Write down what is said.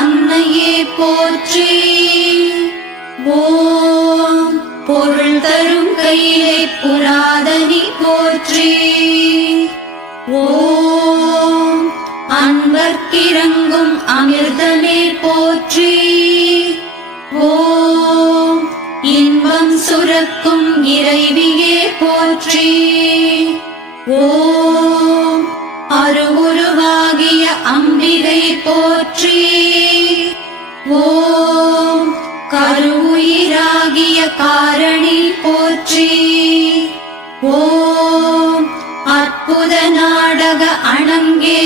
அன்னையே போற்றி. ஓம் பொருள் தரும் கையிலே புராதனி போற்றி. ஓம் அன்பர்க்கிறங்கும் அமிர்தமே போற்றி. ஓம் இன்பம் சுரக்கும் இறைவியே போற்றி. ஓம் அருவுருவாகிய அம்பிகை போற்றி. ஓம் கருவுயிராகிய காரணி போற்றி. ஓம் அற்புத நாடக அணங்கே